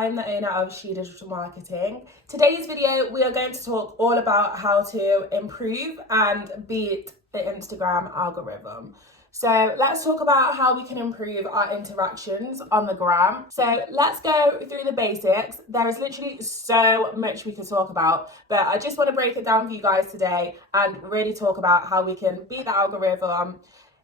I'm the owner of Shedigitalmarketing. Today's video, we are going to talk all about how to improve and beat the Instagram algorithm. So let's talk about how we can improve our interactions on the gram. So let's go through the basics. There is literally so much we can talk about, but I just want to break it down for you guys today and really talk about how we can beat the algorithm,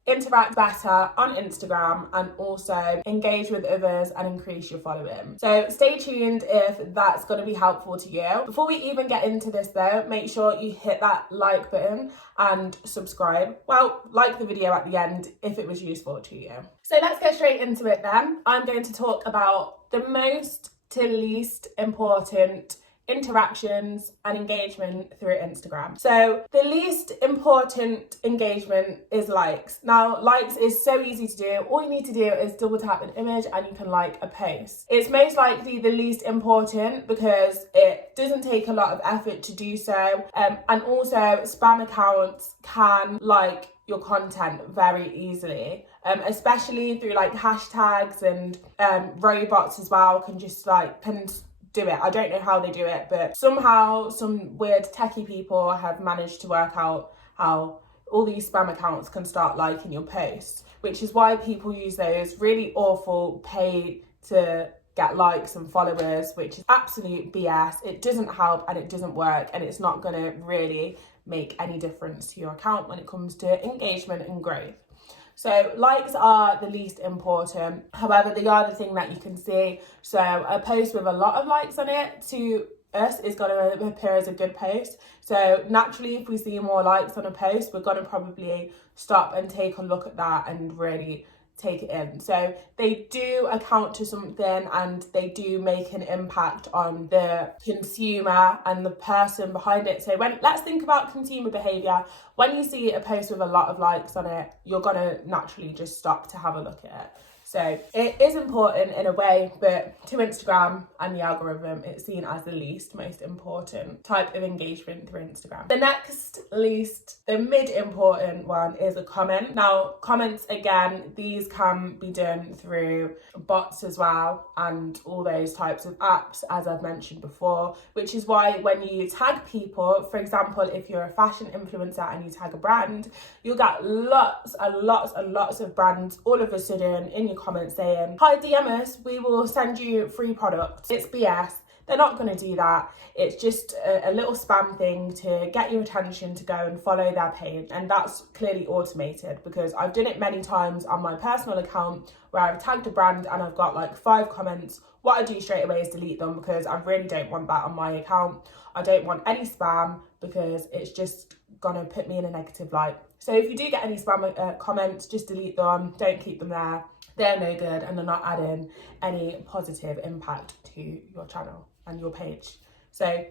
interact better on Instagram, and also engage with others and increase your following. So stay tuned if that's going to be helpful to you. Before we even get into this though, make sure you hit that like button and subscribe. Well, like the video at the end if it was useful to you. So let's get straight into it then. I'm going to talk about the most to least important interactions and engagement through Instagram. So the least important engagement is likes. Now, likes is so easy to do. All you need to do is double tap an image and you can like a post. It's most likely the least important because it doesn't take a lot of effort to do so. And also spam accounts can like your content very easily, especially through like hashtags and robots as well can do it. I don't know how they do it, but somehow some weird techie people have managed to work out how all these spam accounts can start liking your posts, which is why people use those really awful pay to get likes and followers, which is absolute BS. It doesn't help and it doesn't work, and it's not going to really make any difference to your account when it comes to engagement and growth. So likes are the least important. However, they are the thing that you can see. So a post with a lot of likes on it to us is going to appear as a good post. So naturally, if we see more likes on a post, we're going to probably stop and take a look at that and really take it in. So they do account to something and they do make an impact on the consumer and the person behind it. So let's think about consumer behavior. When you see a post with a lot of likes on it, you're gonna naturally just stop to have a look at it. So it is important in a way, but to Instagram and the algorithm, it's seen as the least most important type of engagement through Instagram. The next least, the mid-important one is a comment. Now, comments, again, these can be done through bots as well and all those types of apps, as I've mentioned before, which is why when you tag people, for example, if you're a fashion influencer and you tag a brand, you'll get lots and lots of brands all of a sudden in your comments saying, hi, DM us, we will send you free products. It's BS. They're not going to do that. It's just a little spam thing to get your attention to go and follow their page. And that's clearly automated because I've done it many times on my personal account where I've tagged a brand and I've got like 5 comments. What I do straight away is delete them because I really don't want that on my account. I don't want any spam because it's just gonna put me in a negative light. So if you do get any spam comments, just delete them. Don't keep them there. They're no good and they're not adding any positive impact to your channel and your page. So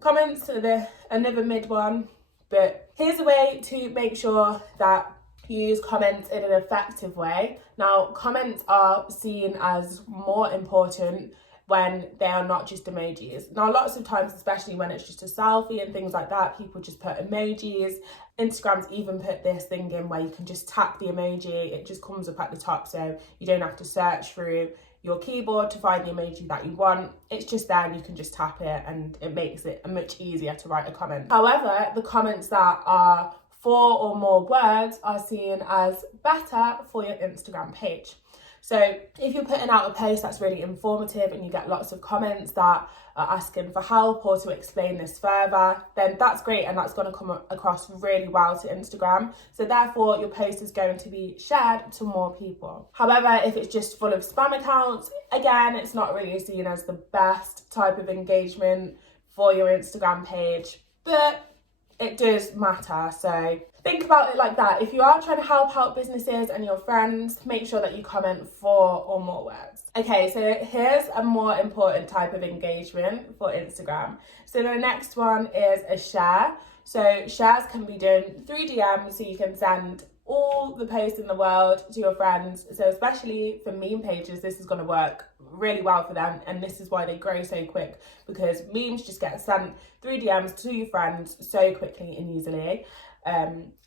comments are another mid one, but here's a way to make sure that you use comments in an effective way. Now, comments are seen as more important when they are not just emojis. Now, lots of times, especially when it's just a selfie and things like that, people just put emojis. Instagram's even put this thing in where you can just tap the emoji. It just comes up at the top, so you don't have to search through your keyboard to find the emoji that you want. It's just there and you can just tap it, and it makes it much easier to write a comment. However, the comments that are 4 or more words are seen as better for your Instagram page. So if you're putting out a post that's really informative and you get lots of comments that are asking for help or to explain this further, then that's great and that's going to come across really well to Instagram. So therefore your post is going to be shared to more people. However, if it's just full of spam accounts, again, it's not really seen as the best type of engagement for your Instagram page, but it does matter. So think about it like that. If you are trying to help out businesses and your friends, make sure that you comment 4 or more words. Okay, so here's a more important type of engagement for Instagram. So the next one is a share. So shares can be done through DMs, so you can send all the posts in the world to your friends. So especially for meme pages, this is going to work really well for them, and this is why they grow so quick, because memes just get sent through DMs to your friends so quickly and easily,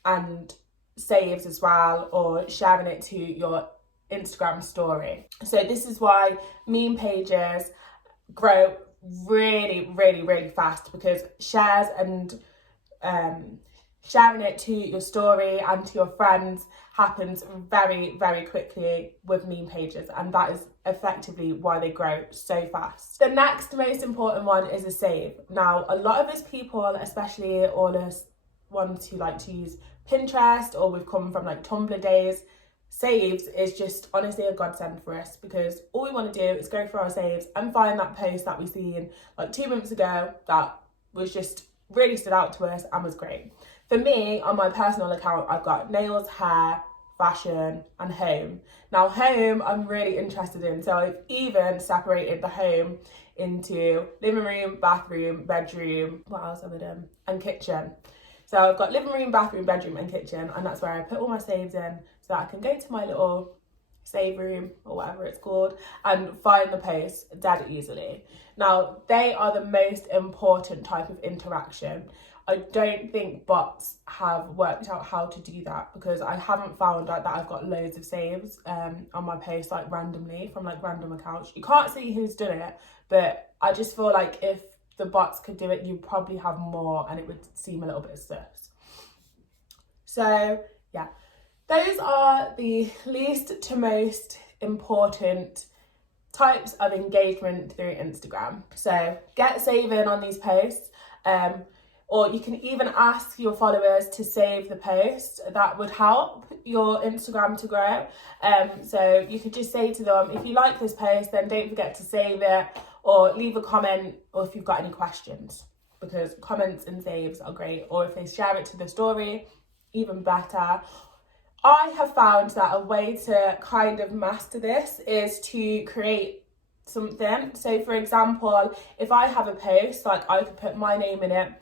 and saves as well, or sharing it to your Instagram story. So this is why meme pages grow really, really, really fast, because shares and sharing it to your story and to your friends happens very, very quickly with meme pages, and that is effectively why they grow so fast. The next most important one is a save. Now, a lot of us people, especially all us ones who like to use Pinterest, or we've come from like Tumblr days, saves is just honestly a godsend for us, because all we want to do is go through our saves and find that post that we seen like 2 months ago that was just really stood out to us and was great. For me, on my personal account, I've got nails, hair, fashion and home. Now home I'm really interested in, so I've even separated the home into living room, bathroom, bedroom, what else have I done, and kitchen. So I've got living room, bathroom, bedroom and kitchen, and that's where I put all my saves in, so that I can go to my little save room or whatever it's called and find the posts dead easily. Now they are the most important type of interaction. I don't think bots have worked out how to do that, because I haven't found out that I've got loads of saves on my posts like randomly from like random accounts. You can't see who's done it, but I just feel like if the bots could do it, you'd probably have more and it would seem a little bit sus. So yeah, those are the least to most important types of engagement through Instagram. So get saving on these posts, or you can even ask your followers to save the post. That would help your Instagram to grow. So you could just say to them, if you like this post, then don't forget to save it, or leave a comment, or if you've got any questions, because comments and saves are great. Or if they share it to the story, even better. I have found that a way to kind of master this is to create something. So for example, if I have a post, like I could put my name in it.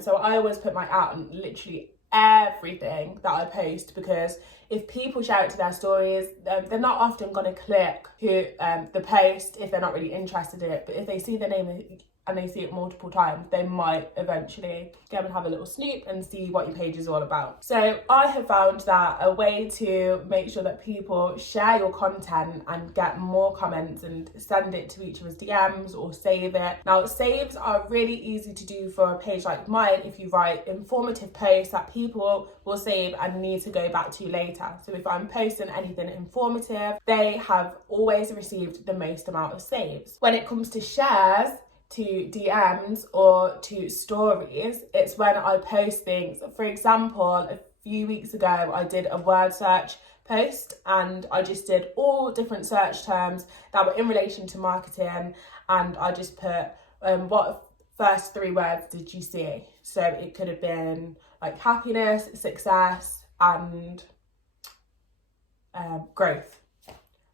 So I always put my out on literally everything that I post, because if people share it to their stories, they're not often going to click the post if they're not really interested in it. But if they see the name and they see it multiple times, they might eventually go and have a little snoop and see what your page is all about. So I have found that a way to make sure that people share your content and get more comments and send it to each other's DMs or save it. Now, saves are really easy to do for a page like mine if you write informative posts that people will save and need to go back to later. So if I'm posting anything informative, they have always received the most amount of saves. When it comes to shares, to DMs or to stories, it's when I post things. For example, a few weeks ago I did a word search post, and I just did all different search terms that were in relation to marketing, and I just put what first 3 words did you see. So it could have been like happiness, success and growth.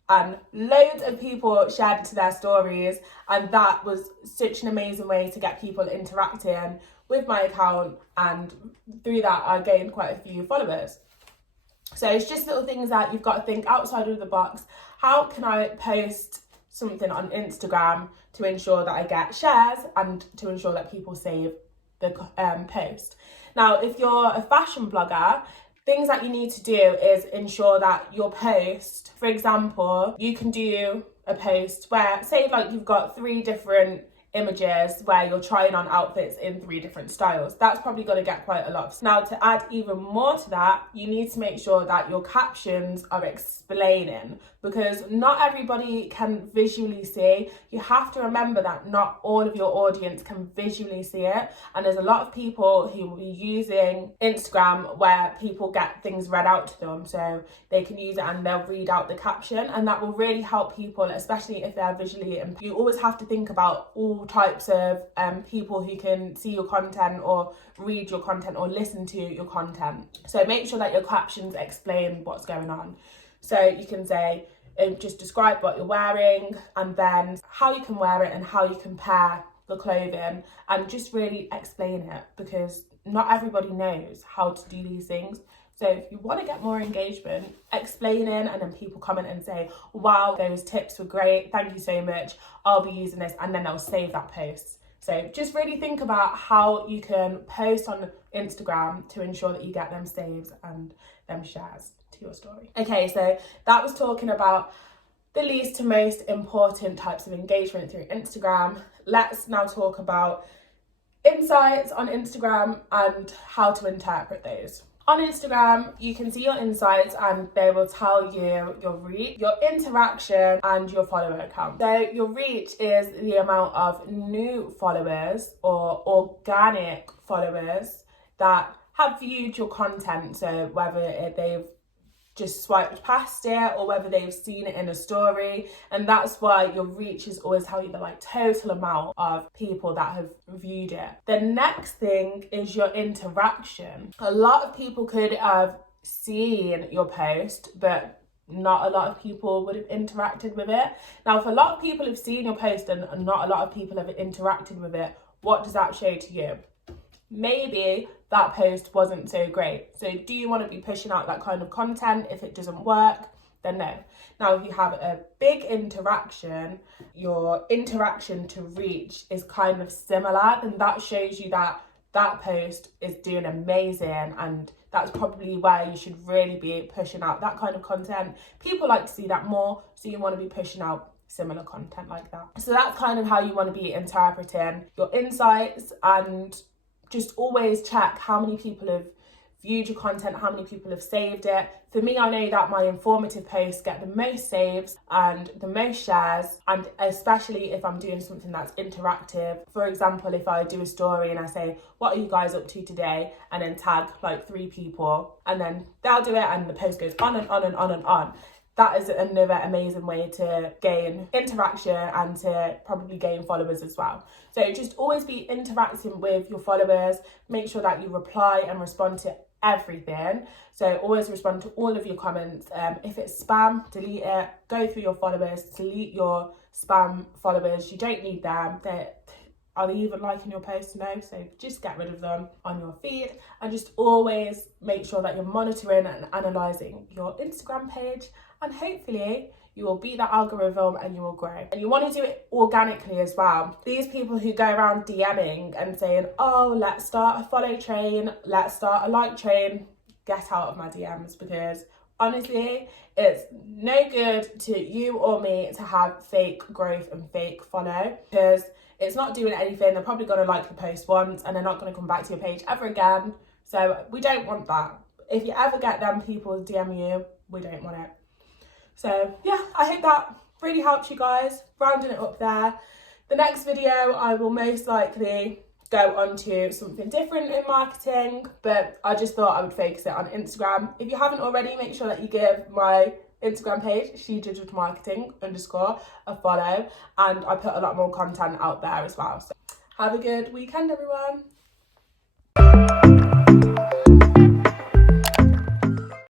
And loads of people shared it to their stories, and that was such an amazing way to get people interacting with my account, and through that I gained quite a few followers. So it's just little things that you've got to think outside of the box. How can I post something on Instagram to ensure that I get shares and to ensure that people save the post? Now, if you're a fashion blogger, things that you need to do is ensure that your post, for example, you can do a post where, say like you've got 3 different images where you're trying on outfits in 3 different styles. That's probably going to get quite a lot. Now, to add even more to that, you need to make sure that your captions are explaining, because not everybody can visually see. You have to remember that not all of your audience can visually see it, and there's a lot of people who will be using Instagram where people get things read out to them, so they can use it and they'll read out the caption, and that will really help people, especially if they're visually impaired. You always have to think about all types of people who can see your content or read your content or listen to your content. So make sure that your captions explain what's going on. So you can say, just describe what you're wearing, and then how you can wear it and how you can pair the clothing, and just really explain it, because not everybody knows how to do these things. So if you want to get more engagement, explaining, and then people comment and say, wow, those tips were great, thank you so much, I'll be using this, and then they'll save that post. So just really think about how you can post on Instagram to ensure that you get them saves and them shares to your story. Okay, so that was talking about the least to most important types of engagement through Instagram, let's now talk about insights on Instagram and how to interpret those. On Instagram, you can see your insights and they will tell you your reach, your interaction, and your follower count. So your reach is the amount of new followers or organic followers that have viewed your content. So whether they've just swiped past it or whether they've seen it in a story, and that's why your reach is always telling you the total amount of people that have viewed it. The next thing is your interaction. A lot of people could have seen your post, but not a lot of people would have interacted with it. Now, if a lot of people have seen your post and not a lot of people have interacted with it, what does that show to you? Maybe that post wasn't so great. So do you want to be pushing out that kind of content? If it doesn't work, then no. Now, if you have a big interaction, your interaction to reach is kind of similar, then that shows you that that post is doing amazing, and that's probably where you should really be pushing out that kind of content. People like to see that more, so you want to be pushing out similar content like that. So that's kind of how you want to be interpreting your insights, and just always check how many people have viewed your content, how many people have saved it. For me, I know that my informative posts get the most saves and the most shares, and especially if I'm doing something that's interactive. For example, if I do a story and I say, what are you guys up to today? And then tag 3 people, and then they'll do it and the post goes on and on and on and on. That is another amazing way to gain interaction and to probably gain followers as well. So just always be interacting with your followers. Make sure that you reply and respond to everything. So always respond to all of your comments. If it's spam, delete it. Go through your followers, delete your spam followers. You don't need them. Are they even liking your post? No, so just get rid of them on your feed, and just always make sure that you're monitoring and analysing your Instagram page, and hopefully you will beat that algorithm and you will grow. And you want to do it organically as well. These people who go around DMing and saying, oh, let's start a follow train, let's start a like train, get out of my DMs, because honestly, it's no good to you or me to have fake growth and fake follow, because it's not doing anything. They're probably going to like the post once and they're not going to come back to your page ever again. So we don't want that. If you ever get them people DM you, we don't want it. So yeah, I hope that really helped you guys, rounding it up there. The next video, I will most likely go on to something different in marketing, but I just thought I would focus it on Instagram. If you haven't already, make sure that you give my Instagram page, Shedigitalmarketing _ a follow, and I put a lot more content out there as well. So have a good weekend, everyone.